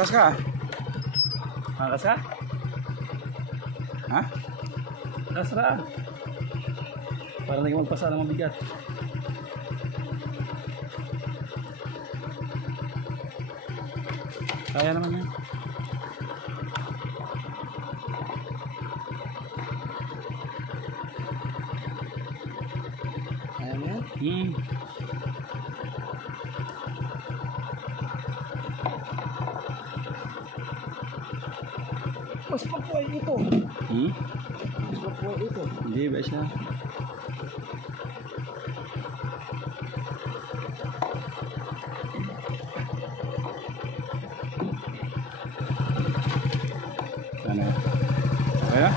Angkas ka. Angkas ka? Ha? Nasraan. Para naging magpasa ng mabigat. Kaya naman yan. Kaya mo yan? Mas mapuhay ito. Mas mapuhay ito. Hindi ba siya? Ano? Kaya?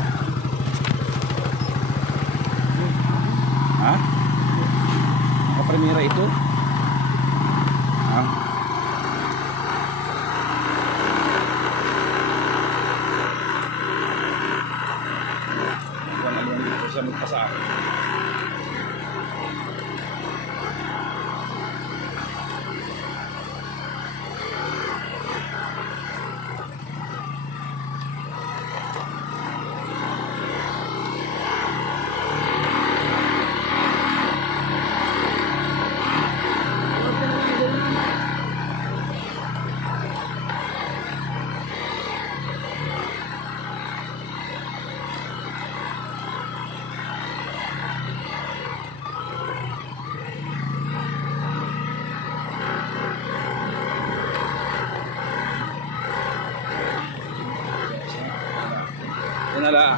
Ha? Naka-premiera ito? Ha? Wala naman dito siya magpasa. Yan na lang.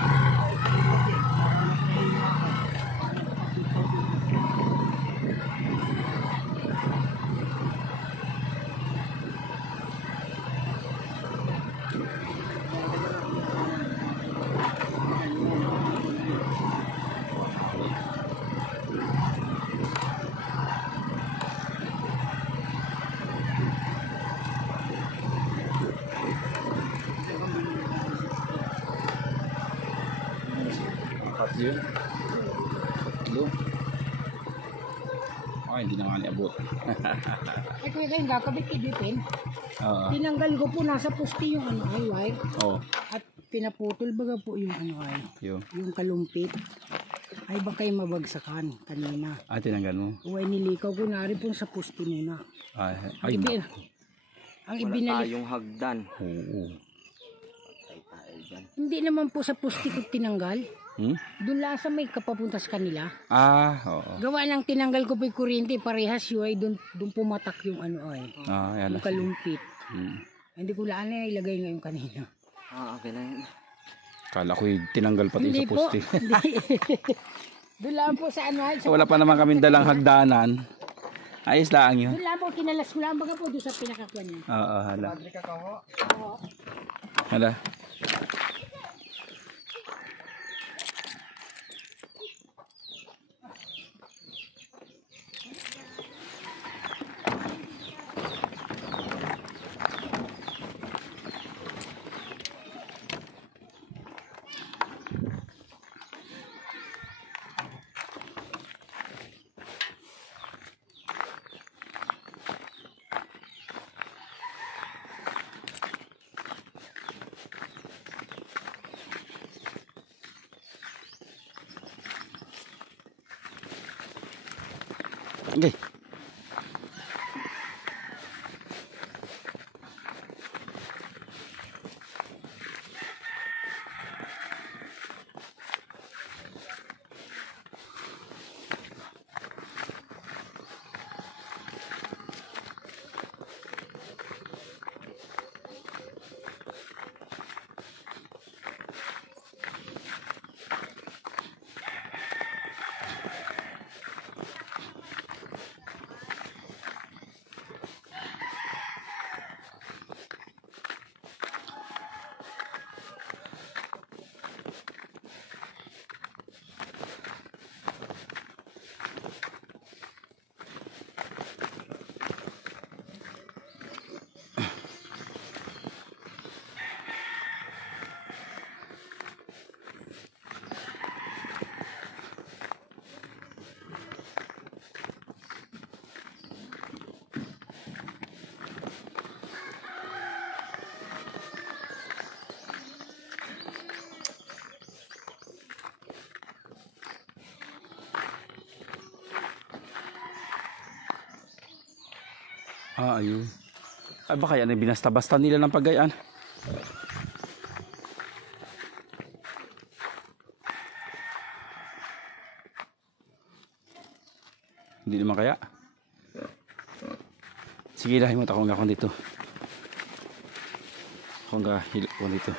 Yun. Hello. Ay, hindi na nga niabot. Ay, kaya kayo kakabit idipin. Oo. Tinanggal ko po nasa pusti yung ano ay wire. Oo. At pinaputol baga po yung ano ay. Yun. Yung kalumpit. Ay baka yung mabagsakan kanina. Ah, tinanggal mo. Uy, nilikaw ko na rin po sa pusti muna. Ay, Ang, ang ibinalik. Yung hagdan. Oo. Hindi naman po sa pusti ko tinanggal. Doon lang sa may kapapunta sa kanila. Ah, oo. Gawa ng tinanggal ko pa yung kuryente, parehas yun ay doon pumatak yung ano ay. Ah, yan Yung na. kalumpit. Hindi ko laan na ilagay ngayon kanina. Okay lang. Kala ko tinanggal pati Hindi sa po. poste. Doon lang po sa ano ay. So, wala pa naman kami dalang hagdanan. Ayos lang yun. Doon lang po, kinalas ko lang baga po doon sa pinakakuan niya. Oo, hala. Padre ka kaho. Hala. Okay. Ah, ayun. Ay baka yan ay binasta-basta nila ng paggayaan. Hindi naman kaya. Sige lahin mo ako nga dito. Ako nga hilip ko dito.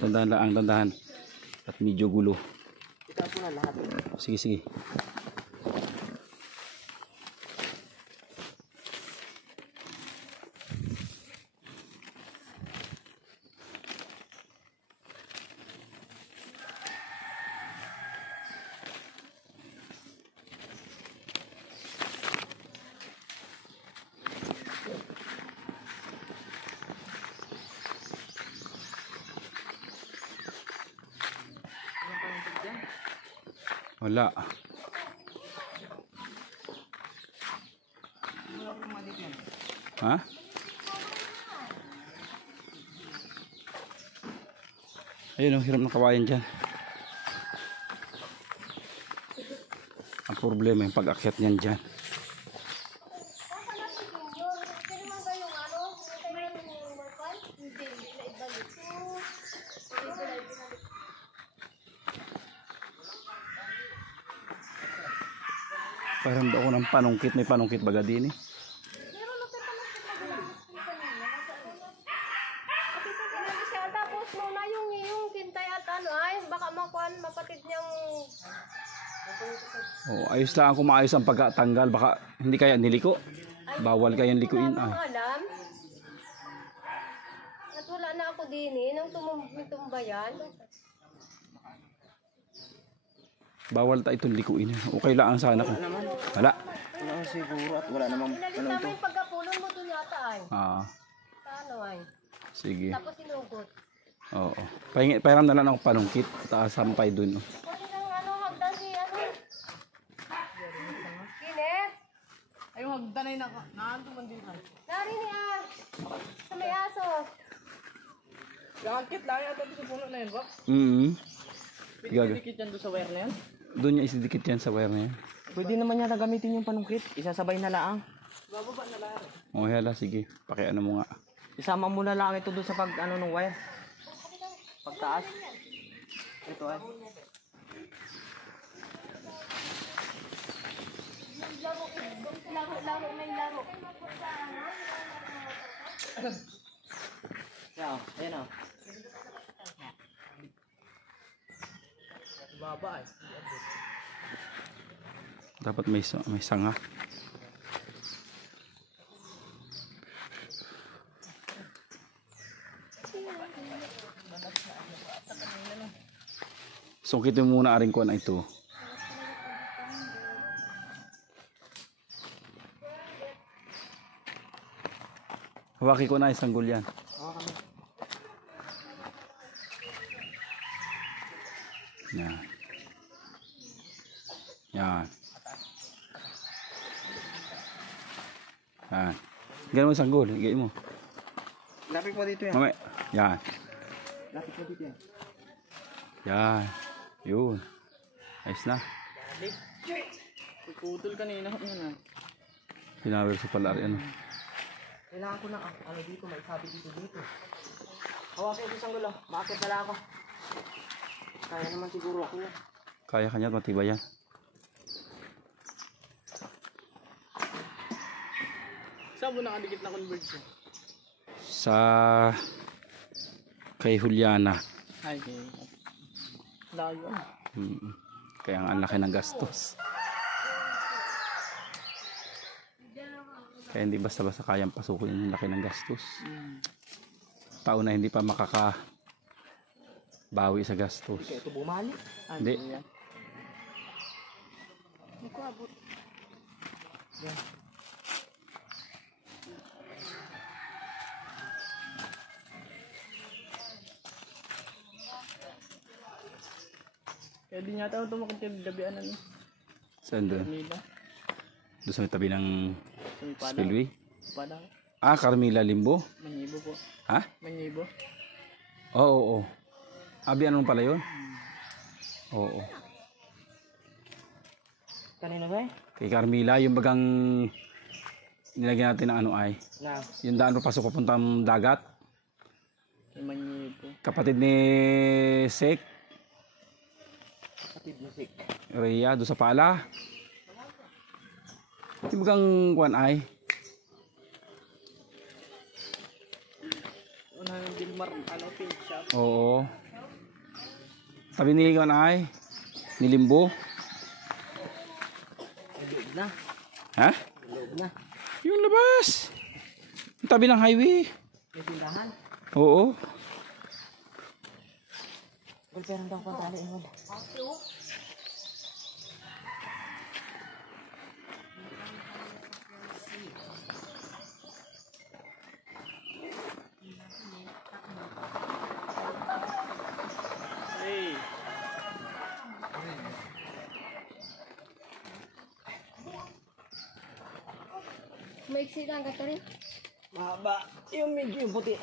Dandahan lang, dandahan. At medyo gulo. Itaas mo na lahat. Sige, sige. Wala. Ha? Ayun, hiram ng kawayan dyan. Ang problema yung pag-akyat niyan dyan. Parang daw ako ng panungkit. May panungkit baga din eh. Tapos mo na yung kintay at ano ay baka makuan mapatid niyang Oh, ayos lang ako maayos ang pagkatanggal. Baka hindi kaya niliko. Bawal kayang likuin. alam. At wala na ako din eh nang tumbayan. Bawal ta itong likuin. Okay lang ang sana ko. Wala. Wala siguro at wala namang Inalis namin yung pagkapulon mo dun yata ay. Ah, Ano ay. sige. Tapos sinugot. Oo. Pahiram na lang ako panungkit. Taas sampay dun. Oh. Pwede nang ano hagdan si ano. Kinet. ay yung hagdanay na naanto man din ay. Narinig ah. Sa may aso. Gagakit lang yata sa puno na yun ba? Gaga. Dikit yan doon sa wire na yan. Doon niya isidikit yan sa wire na yan. Pwede naman yata gamitin yung panungkit. Isasabay na laang. Bababa na lang. O hala, sige. Pakiano mo nga. Isama mo na lang ito doon sa pag ano ng wire. Pagtaas. Ito ay. Laro, may laro. Yan o. Ayan o. Baba ay. Dapat may sanga. Sungkitin mo muna aring ko na ito. Hawaki ko na isang gulyan. Yan. Yan. Yan. Ganun mo isang gul. Higay mo. Lapit mo dito yan. Mamay. Yan. Lapit mo dito yan. Yan. Yun. Ayos na. Putol kanina. Yan ah. Pinawer sa palari. Ano. Kailangan ko na ano dito. May sabi dito. Hawakin ko isang gulo. Maakit na lang ako. Kaya naman siguro ako na. Kaya kanya matibay yan. Saan mo nakadikit na converge? Sa kay Juliana. Ay, okay. Layo. Kaya ang laki ng gastos. Kaya hindi basta-basta kayang pasukin yung laki ng gastos. Tao na hindi pa bawi sa gastos. Kaya ito bumalik. Hindi. Hindi ko abot. Yan. Kaya di niya tayo tumakit yung gabian na niya. Saan doon? Carmila. Doon sa may tabi ng Sumipada. spillway? Padang. Ah, Carmila Limbo? Manyibo po. Ha? Manyibo. Oo. Abi, ano pala yun? Oo. Kanina ba eh? Kay Carmila, yung bagang nilagyan natin ng ano ay. Na, Yung daan papasok papuntang dagat. imanyi po. Kapatid ni Sek, Kapatid musik. Rhea, doon sa pala. Di ba kang kuan ay? Una ng Dilmar, ano, paint shop. Oo. Tabi ni kuan ay? Ni Limbo. Loob na. Ha? Loob na. Yung labas. Yung tabi ng highway. May tindahan. Oo. Wal, pero daw ko tali. Wal. Hey. Maiksi lang ka rin. Mahaba. Yung medyo yung puti.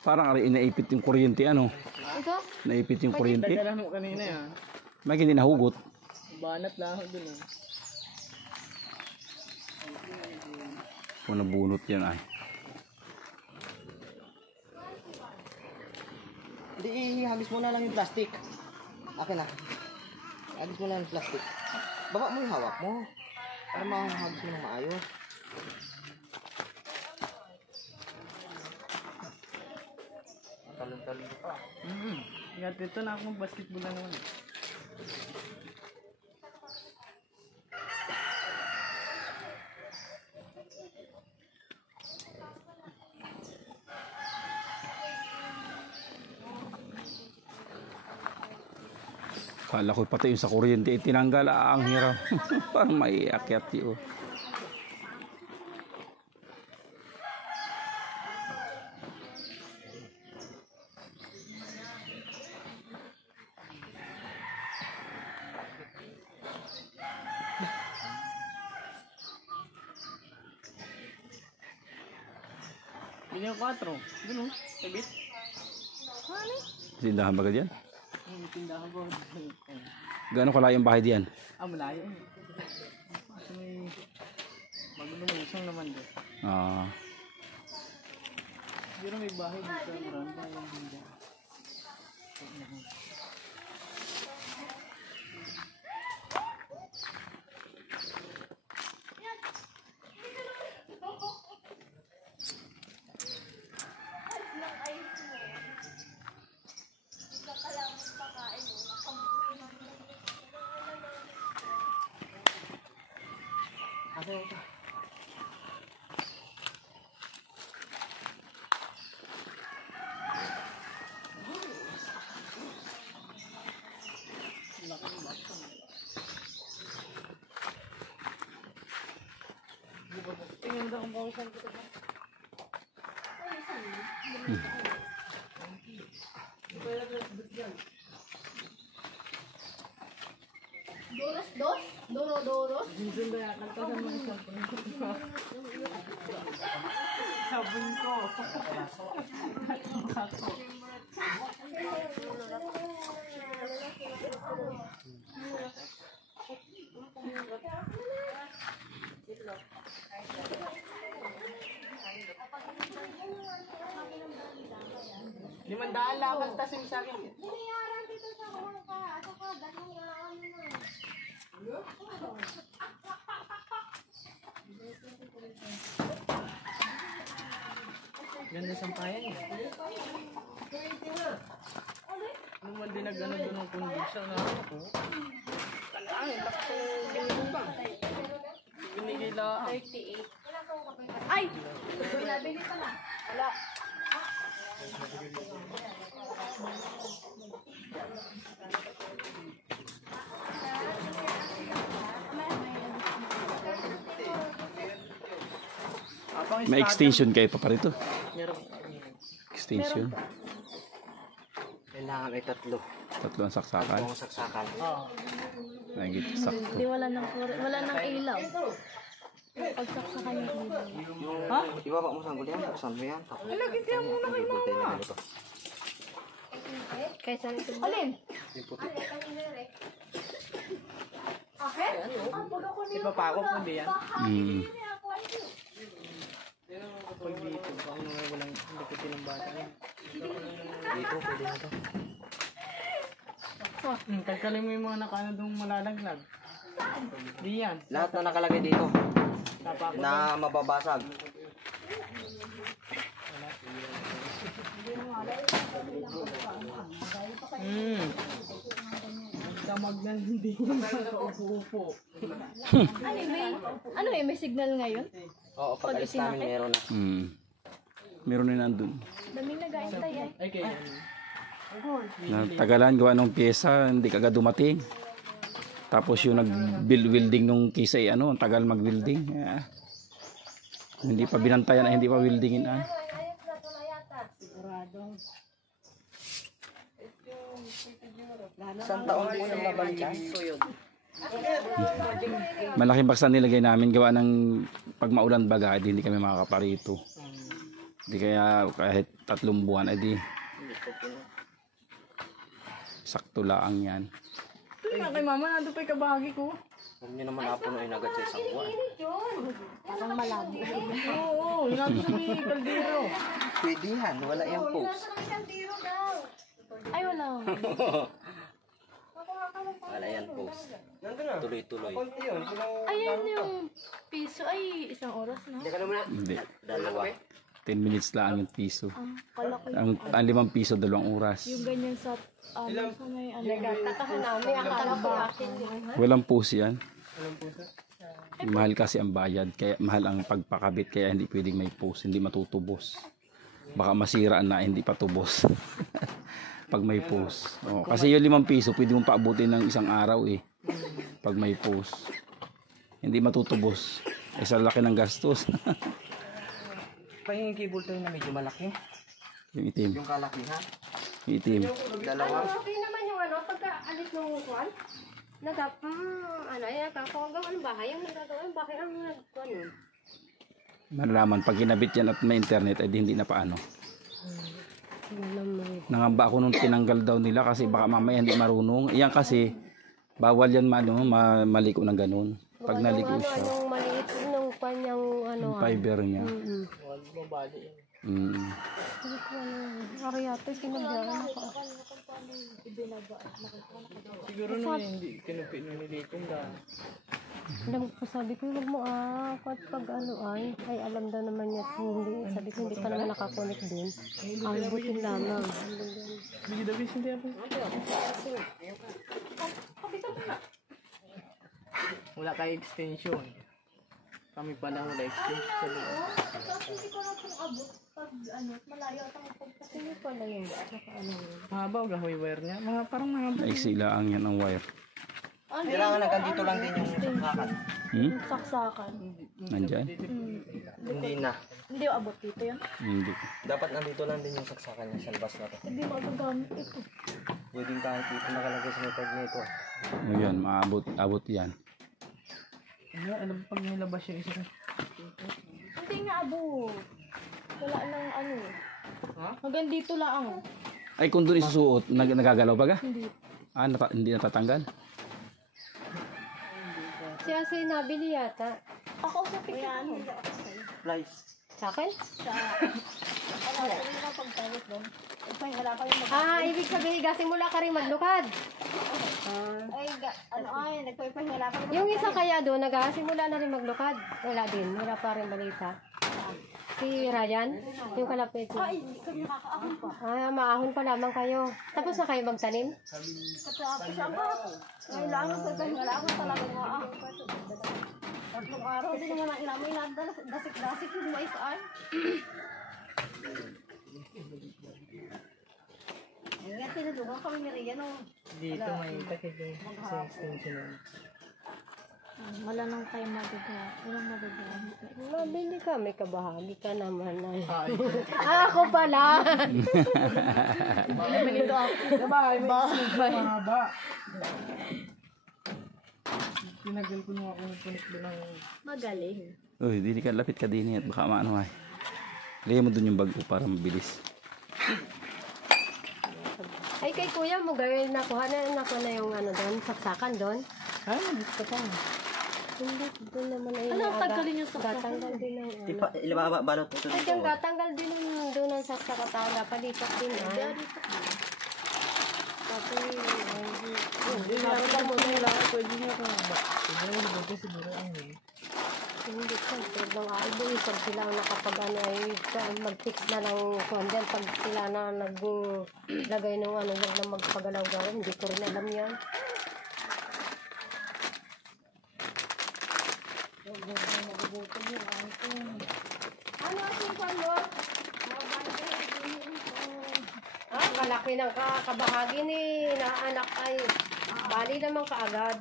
Parang ari inaipit yung kuryente ano. Ito? Naipit yung kuryente. Dagdagan mo kanina yan. May hindi nahugot. Banat lang ako dun. Kung nabunot yan ay. Hindi, ihagis mo na lang yung plastic. Akin na. Ihagis mo na lang yung plastic. Baba mo yung hawak mo. Para mahagis mo ng maayos. Talon-talon pa. Nga, dito na ako basketball na naman. Kala ko pati yung sa kuryente tinanggal. Ang hirap. Parang maiakyat yun. Bili yung 4. Doon o. Sabit. Tindahan ba ka dyan? May tindahan ko. Gano'ng kalayo yung bahay diyan? Malayo. Kasi may maglumusong naman doon. Ah. Siguro may bahay dito. Marami pa yung hindi. Kasi ito. Tingnan daw kung bawasan ko ito. Doros, dos? Doros? Sabon ko. Limandaan lang ang tasim sa akin. Binayaran dito sa mga ka. Ako ka, ganun nga ano na. Ganda sampayan eh. Ano man din nag-ano doon ng kondisyon na ako. Talaan, lakas ng binigay. Binigay lang. 38. Ay! Binabili pa na. Wala. May extension kayo pa parito. Meron. Extension. Kailangan ay tatlo. Tatlo ang saksakan. Tatlong saksakan. Oo. Nagigit sakto. Di wala nang ilaw. Pagsaksakan yung ilaw. Ha? Ibaba mo sa gulian. Buksan mo yan. Lagyan mo na kay mama. Kaysa ito. Alin? Yung puti. Ipapako po hindi yan. Mm. Pag dito, baka naman walang likutin ng bata yan. Dito, pwede na to. Tagkalin mo yung mga nakaano doong malalaglag. Di yan. Lahat na nakalagay dito Tapako na mababasag. Damag na hindi upo-upo. May signal ngayon? Oo, pag alis namin meron na. Mm. Meron na nandun. Daming nag-aantay ay. Ay, kaya Natagalan gawa ng pyesa, hindi kagad dumating. Tapos yung nag-welding nung kisay, ang tagal mag-welding. Hindi pa binantayan ay hindi pa weldingin ay. Isang taon po nang mabalikan. Malaking baksan nilagay namin gawa ng pag maulan baga, hindi kami makakaparito. Hindi kaya kahit 3 buwan, di sakto lang yan. ito nga kay mama, nandun pa yung kabahagi ko. Huwag nyo naman napunuin agad sa isang buwan. Parang malabo. Oo, hinatid na may kaldero. Pwede yan, wala yung post. Ay, wala. Wala yan post. Tuloy-tuloy. Ayan yung piso. Ay, 1 oras na. Hindi. Dalawa. 10 minutes lang yung piso. Kala ko Ang 5 piso, 2 oras. yung ganyan sa, sa may ano. Nagkakahanami. Akala ko akin yun. Walang puso yan. Mahal kasi ang bayad, kaya mahal ang pagpakabit, kaya hindi pwedeng may post, hindi matutubos. Baka masira na hindi pa tubos. Pag may post. Oh, kasi yung 5 piso, pwede mong paabutin ng 1 araw eh. Pag may post. Hindi matutubos. Eh, sa laki ng gastos. Pa yung cable tayo na medyo malaki. Yung itim. Yung kalakihan. Yung itim. Dalawa. Okay naman yung ano, pagka alis ng kwan, nakakawagaw ang bahay, yung nagagawa yung bahay ang nagkwan yun. Malalaman, pag kinabit yan at may internet, ay hindi na paano. Nangamba ako nung tinanggal daw nila kasi baka mamaya hindi marunong. Yan kasi, bawal yan maliko ng ganun. Pag naliko siya, Anong maliit nung kanyang ano. yung fiber niya. Huwag mo bali yan. Ariyato, kinabiyaan ako. Siguro naman hindi kinupit nung nilitong dahil. Alam ko, sabi ko, huwag mo pag ano ay alam daw naman niya, hindi, sabi ko, hindi pa naman nakakonect din. Ang butin lamang. Hindi daw bis, hindi ako. Wala kayo extension. Kami pala wala extension sa loob. Hindi ko na kung abot pag ano, malayo at ang pagkas. Hindi pala yun. Mahaba o gahoy wire niya? Parang mahaba. Naiksi lang yan ang wire. Kailangan hanggang dito lang din yung saksakan. Saksakan. Nandyan? Hindi na. Hindi yung abot dito yan. Hindi. Dapat nandito lang din yung saksakan niya sa labas na to. Hindi magagamit ito. Pwedeng kahit dito nakalagay sa may tag nito. Ayan, abot yan. Ano ba pag nilabas yung isa? Hindi nga abot. Wala nang ano. Ha? Hanggang dito lang. Ay, kung doon isusuot, nagagalaw ba ka? Hindi. Hindi natatanggal? Siya nabili yata. Ako sa picture ko. Flies. Sa akin? Ibig sabihin, simula ka rin maglukad. Yung isa kaya doon, simula na rin maglukad. Wala din, wala pa rin balita. Si Ryan, yung kalapit mo. Maahon pa lamang kayo. Tapos na kayo magtanim? Kailangan sa wala ako talaga nga. 3 araw din naman ang ilamoy na dasik-dasik yung mais ay. Ngayon tinudugan kami ni Rian o. Dito may takip yung sa extension na. Wala nang tayo magagawa. Walang magagawa. Mabili ka, may kabahagi ka naman ay. Ako pala! Ito ako. Diba? May mahaba. Tinagal ko nung ako punit doon ng... Magaling. Uy, hindi ka lapit ka din at baka maano ay. Lagyan mo dun yung bago para mabilis. Ay kay kuya mo, girl, nakuha na yung ano doon, saksakan doon. Gusto pa. Hindi, doon naman ay Ano, tanggalin yung saksakan? gatanggal din ang ano. Ilababa, balot ito Ay, dito. dyan gatanggal din ang doon ang saksakataon. Palipat din ay. Tapos, Hindi na ako mo na lang. Pwede niya ka. Siguro mabuti siguro ang hindi ko. Pwede nga ay doon. Pag sila ang nakapag ano ay mag-fix na ng kondyan. Pag sila na naglagay ng ano na magpagalaw-galaw. Hindi ko rin alam yan. Ano ang kwalo? Kalaki ng kabahagi ni na anak ay bali naman kaagad.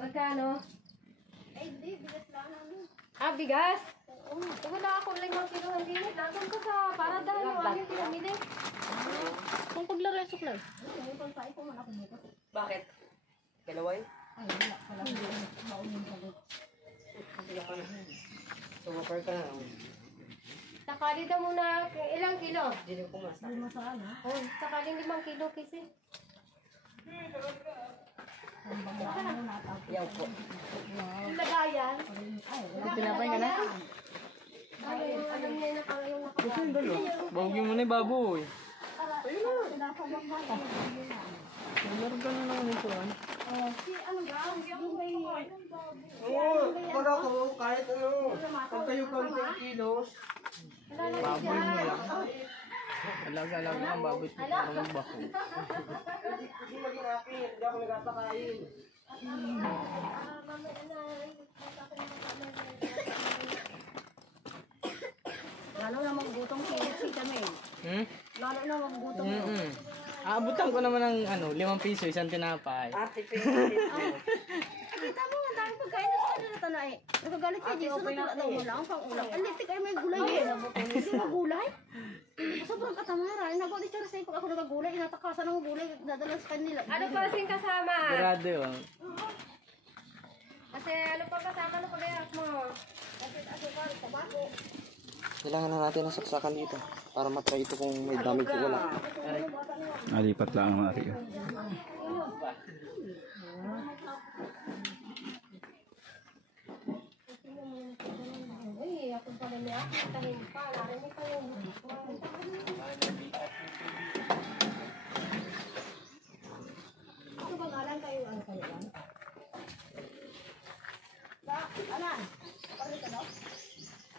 Magkano? Ay, di, bigas lang namin. Ah, bigas? Wala ako 5 kilo hindi. Dagan ko sa para dahil yung aming pinamili. Kung paglaro yung suklay. Bakit? Kalaway? Sumapar ka na. Sakali daw muna ilang kilo? Hindi ko mas. Oh, sakali 5 kilo kasi. Yan po. Yung lagayan. Tinapay ka na? Alam niya na kaya yung nakapag. Bawagin mo na yung baboy. Ayun na. Meron ka na naman ito. Oo, para ko kahit ano. Pag kayo kang 10 kilos. Baboy mo lang. Alaga-alaga ang baboy ito. Ang bako. Hindi maging akin. Hindi ako nagpapakain. Lalo na magutong KFC kami. Lalo na magutong. Aabutan ko naman ng 5 piso, isang tinapay. Kita mo, ang dami pagkain na sa kanila na eh. Nagagalit ka, Jesus, natula daw mo lang pang ulam. Ang litik ay may gulay eh. Hindi mo gulay? Sobrang katamara. Nagawa ni Charisay pag ako nagagulay, inatakasan ng gulay, nadala sa kanila. Ano pa kasing kasama? Grado yun. Kasi ano pa kasama na pag-iyak mo? Kasi asukal, tabako. Kailangan na natin ng saksakan dito para matry ito kung may damage o wala. Alipat lang ang Mario. Uy, ako pala niya. Tahin pa. Narinig pa yung Ano bang alam kayo? Ano kayo? Anan? Palit ano?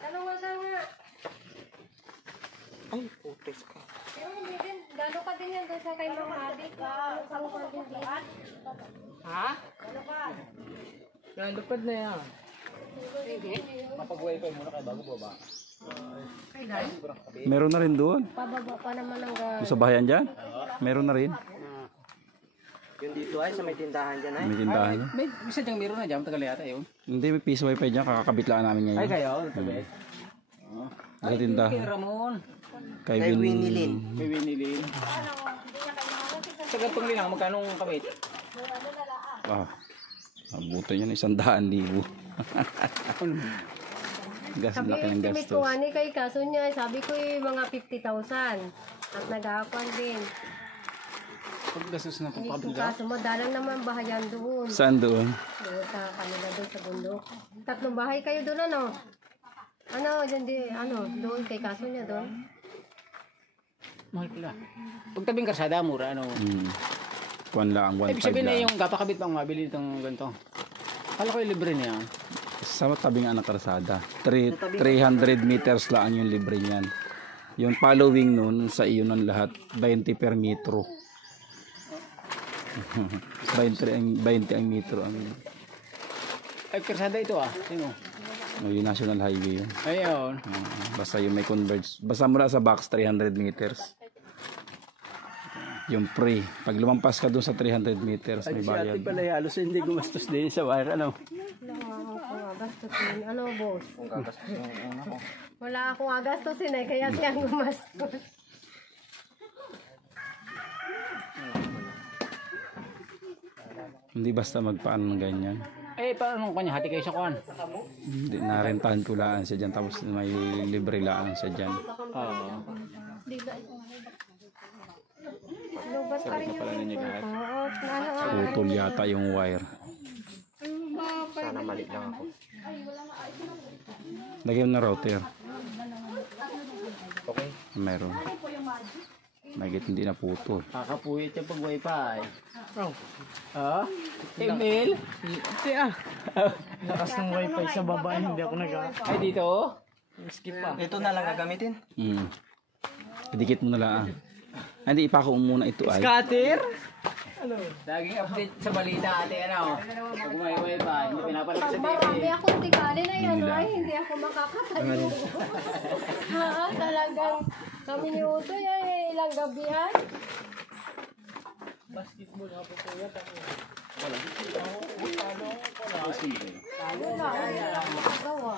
Tanong nga. Ay, putes ka. Pero hindi din. Gano'n ka din yan doon sa kay Mang Adik. Ano ka din din. Ha? Yan, lupad na yan. Meron na rin doon. Pababa pa naman ang gas. Sa bahayan dyan? Meron na rin. Yung dito ay sa may tindahan dyan ay. May tindahan. May isa diyang meron na dyan, tagal yata yun. Hindi, may piso wifi dyan. Kakakabit lang namin ngayon. Ay, kayo? Tabi. Sa tindahan. Kay Ramon. Kay Kay Winnie Lin. Kay Winnie Lin. Sa gatong linang, magkano kabit? Ah, abutan yun 100,000. Gas Sabi laki ng estimate ko gastos. nga ni kay kaso niya, sabi ko mga 50,000. At nag-aakuan din. Pagdasos na Hindi ko kaso mo, dalang naman bahayan doon. Saan doon? Doon sa kanila doon sa bundok. 3 bahay kayo doon ano? Ano, dyan di, doon kay kaso niya doon. Mahal pala. Pagtabing karsada, mura, ano? Kuwan lang, Ibig 1.5 sabihin na lang. yung kapakabit pang mabili itong ganito. Kala ko yung libre niya. Sa tabing anak karsada. 300 meters lang yung libre niyan. Yung following nun, sa iyo ng lahat, 20 per metro. 20 ang metro. Ay, karsada ito Sino? Yung national highway yun. Ayun. Basta yung may converge. Basta mula sa box, 300 meters. Yung free. Pag lumampas ka doon sa 300 meters, may bayad. halos hindi gumastos din sa wire, ano? Wala akong agastusin. Ano, boss? Kung gagastos yung una ko. Wala akong agastusin eh, kaya siya gumastos. Hindi basta magpaano ng ganyan. Eh, paano kanya? Hati kayo sa kuhan? Hindi, narentahan ko laan siya dyan. Tapos may libre laan siya dyan. Oo. Lubat pa rin Pala yung ninyo lahat. Oo, ano, Putol yata yung wire. Sana mali lang ako. Lagyan mo na router. Okay. Meron. Magit hindi na putol. Kakapuyat yung pag wifi. Ha? Emil? Lakas ng wifi sa baba, hindi ako Ay, dito? Skip pa. Ito na lang gagamitin. Idikit mo na lang. Hindi, ipako mo muna ito ay. Scatter? Laging update sa balita ate, ano? Pag may wifi, hindi pinapalap sa TV. marami akong tigali na yan, ay hindi ako makakatayo. Ha, talagang kami ni Utoy ay ilang gabihan. Wala, wala akong makagawa.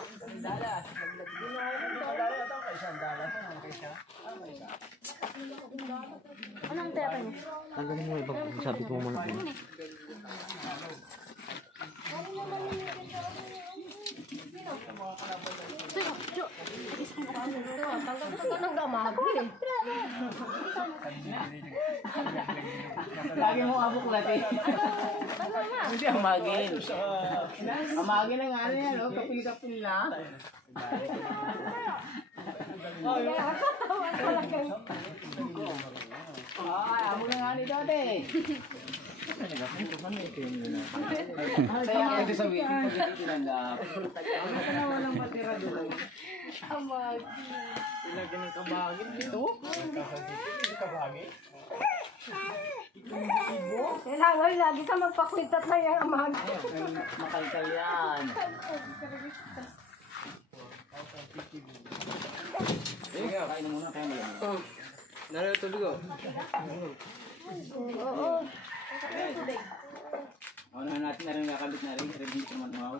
Anong tera niya? Tanggalin mo ibang sabi ko muna. Tanggal ng damagi eh. Lagi mo abok lati. Hindi amagin. Amagin ang ano yan, no? Kapil-kapil na. Nakakatawa talaga. Ay, amo na nga ni dati. Kaya kasi sabihin, pag hindi tinanggap. Ano ka na walang matira doon? Amag. Ilagyan ng kabagin dito. Kailangan lagi ka magpakwintat na yung amag. Makalkal yan. Sige, kain muna kaya malamig. Narutulog ko. Oo. Ano natin na rin nakabit na rin. Ready naman umaw.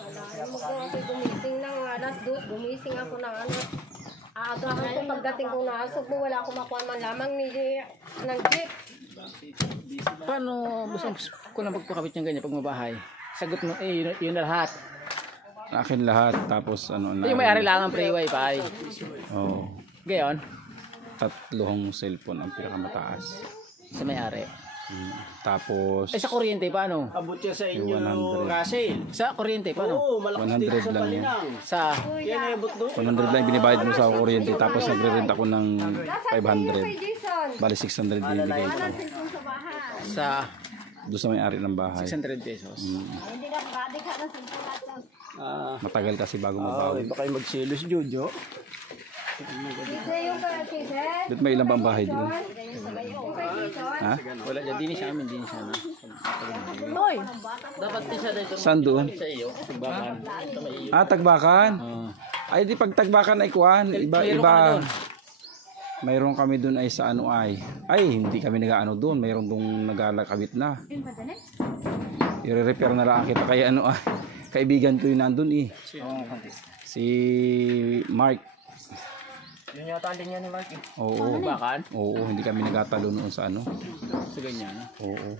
Wala mo ko kasi gumising ng alas 2. Gumising ako ng ano. Aagahan ko pagdating ko na asok mo. Wala akong makuha man lamang ng jeep. Paano gusto ko na magpakabit yung ganyan pag mabahay? Sagot mo, yun na lahat. Akin lahat. Tapos ano na. Yung may-ari lang ang free wifi. Oo. Gayon, Tatlong cellphone ang pinakamataas. sa may-ari. Tapos Sa kuryente, paano? Abot siya sa yung inyo, 100. Russell. Sa kuryente, paano? Oo, malakas dito 100 sa lang yan. Palinang. Sa, Yan ay abot doon. 100 lang binibayad mo sa kuryente. Tapos nagre-rent ako ng Kay 500. Jason. Bali 600 binibigay ko. Cellphone sa bahay. sa Doon sa may-ari ng bahay. 600 pesos. Hindi na pagkadik ka ng cellphone natin. Matagal kasi bago Ay, mabawi. baka kayo magselos, Jojo. Kasi yung kay Jason. Dito may ilang bang bahay doon? Yung kay Jason. Ha? Wala dyan, din sa amin, din sa amin. Dapat isa dito Saan doon? sa iyo, bakan. Tagbakan. Ay di pag tagbakan ay kuan, iba Meron ka na iba. doon? Mayroon kami doon ay sa ano ay. Ay hindi kami nag-ano doon, mayroon doon naglalakabit na. I-repair na lang kita kay ano ay. Kaibigan ko yung nandun eh. Si Mark. Yun yata ang linya ni Mark. Oo. Bakan? Oo, hindi kami nagtatalo noon sa ano. Sa ganyan. Oo.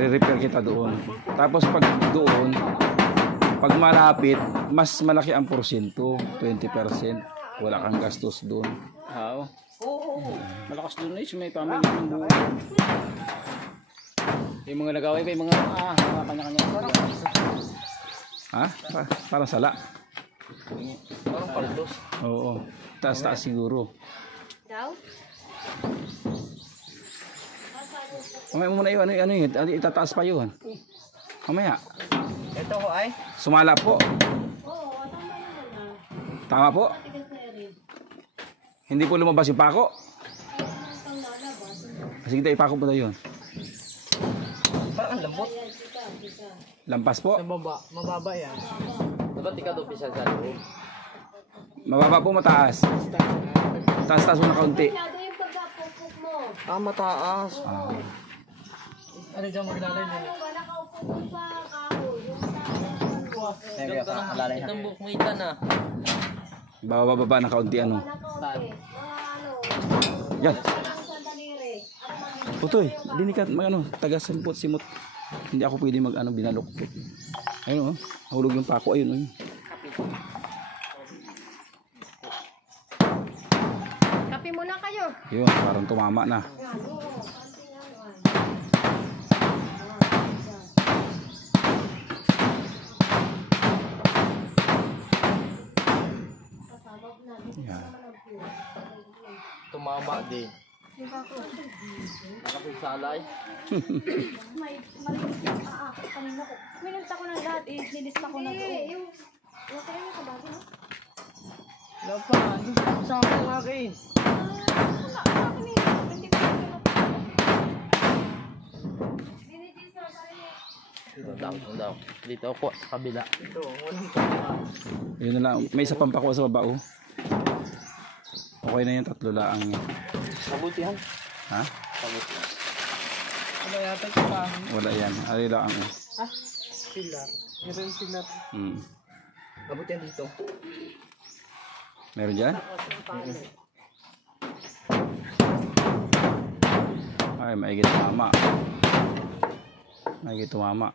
I-repair kita doon. Tapos pag doon, pag malapit, mas malaki ang porsyento, 20%. Wala kang gastos doon. Oo. Malakas doon eh, may pamilya ng buhay. Yung mga nagaway pa, yung mga kanya-kanya. Ha? Parang sala. Parang paldos. Oo. Taas-taas siguro. Daw? Mamaya muna yun. Ano yun? Itataas pa yun. Mamaya. Ito ho ay. Sumala po. Tama po. Hindi po lumabas yung pako. Sige tayo, ipako po na yun. Parang ang lambot. Lampas po. Mababa yan. Dapat ikaw doon pisa sa loob. Mababa po, mataas. Taas-taas po na kaunti. Masyado yung pagkapupok mo. Mataas. Ano dyan maglalay mo? Wala ka upo sa kahoy. Yung Kaya pa, alalay na. Itambok mo itan na. Bababa na kaunti ano. nakaunti. Mga ano. Yan. Sa daliri. Putoy, dinig ka mag ano, taga simpot simot. Hindi ako pwede mag ano binalok. Ayun oh, nahulog yung pako ayun oh. Yun, parang tumama na. Yan. Tumama din. Nakapisalay. May malinis yung aakit kanina ko. Minunta ko ng lahat eh. Nilista ko na doon. Yung kaya yung kabagi no? Wala pa. Doon sa akin akin. Wala sa akin eh. Hindi ko Dito daw. Dito ako sa kabila. Ito, walang tumama. Yun na lang. May isa pang pakuha sa baba, oh. Okay na yung 3 laang yan. Mabutihan. Ha? Ano yata ito pa? Wala yan. Ari laang, oh. Ah, sila. Meron sila. Hmm. Mabutihan dito. Meron dyan? Ay, maigit tumama. Maigit tumama.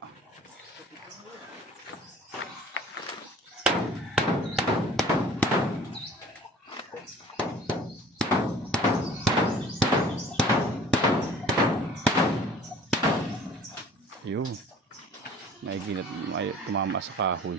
Yun. Maigit tumama sa kahoy.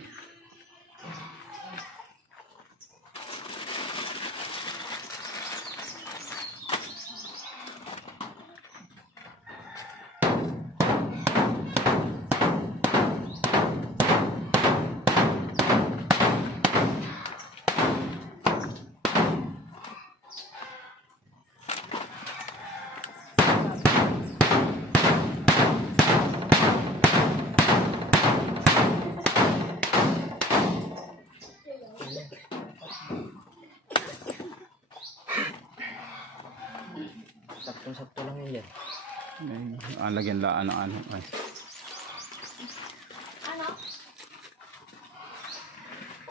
Saktong-sakto lang yan. Lagyan laan ng ano. Ay.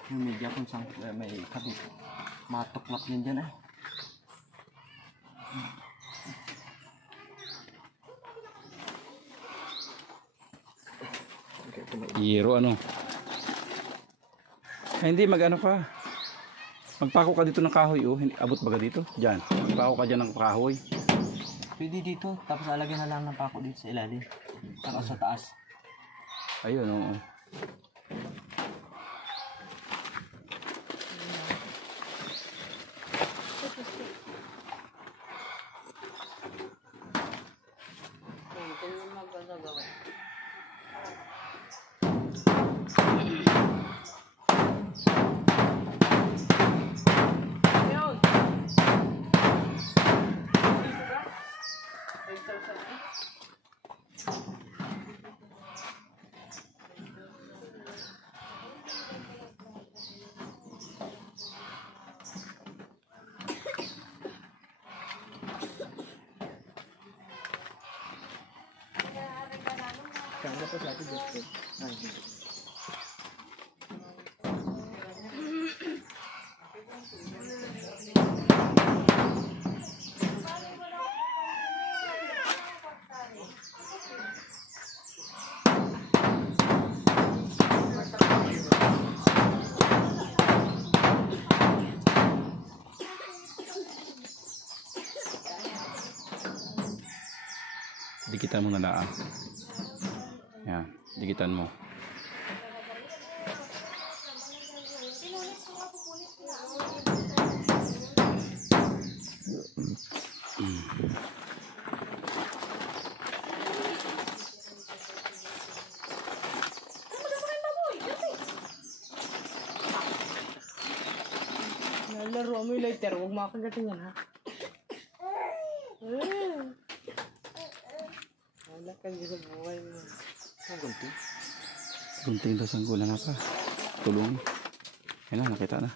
Yung media kung saan may kabit. Matuklap yun dyan eh. Hero ano. Ay, hindi mag-ano ka. Magpako ka dito ng kahoy, oh. Abot baga dito? Diyan. Magpako ka dyan ng kahoy. Pwede dito, tapos lalagyan na lang ng pako dito sa ilalim. Saka sa taas. Ayun, oo. Kaya po sa atin dito. Ay, Dikitan mo na laan. Yan, dikitan mo. Nalaro mo yung lighter, huwag makakagatin yan ha. Wala ka sa buhay mo. ang gunti. Gunting daw sanggula na pa. Tulong. Yan na, nakita na.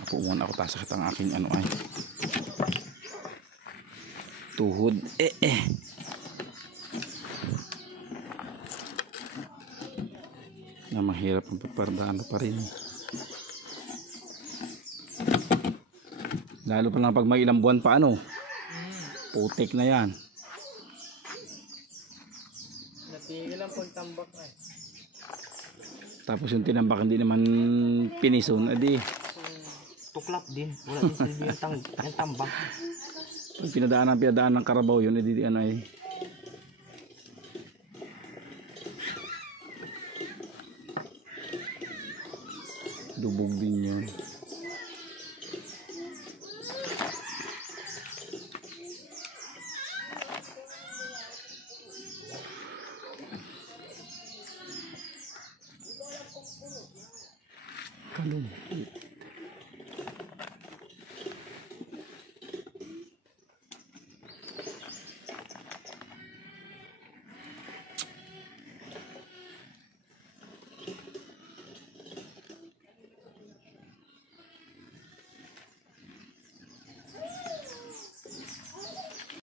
Apo muna ako, tasakit ang aking ano ay. Tuhod. Na mahirap ang pagpardaan pa rin. Lalo pa lang pag may ilang buwan pa ano. Putik na yan. Natigil ang pagtambak na eh. Tapos yung tinambak hindi naman pinison, edi tuklap din. Wala din silbi yung tambak. Pag pinadaan ng karabaw yun, edi ano eh. Lubog din yun. Kalong.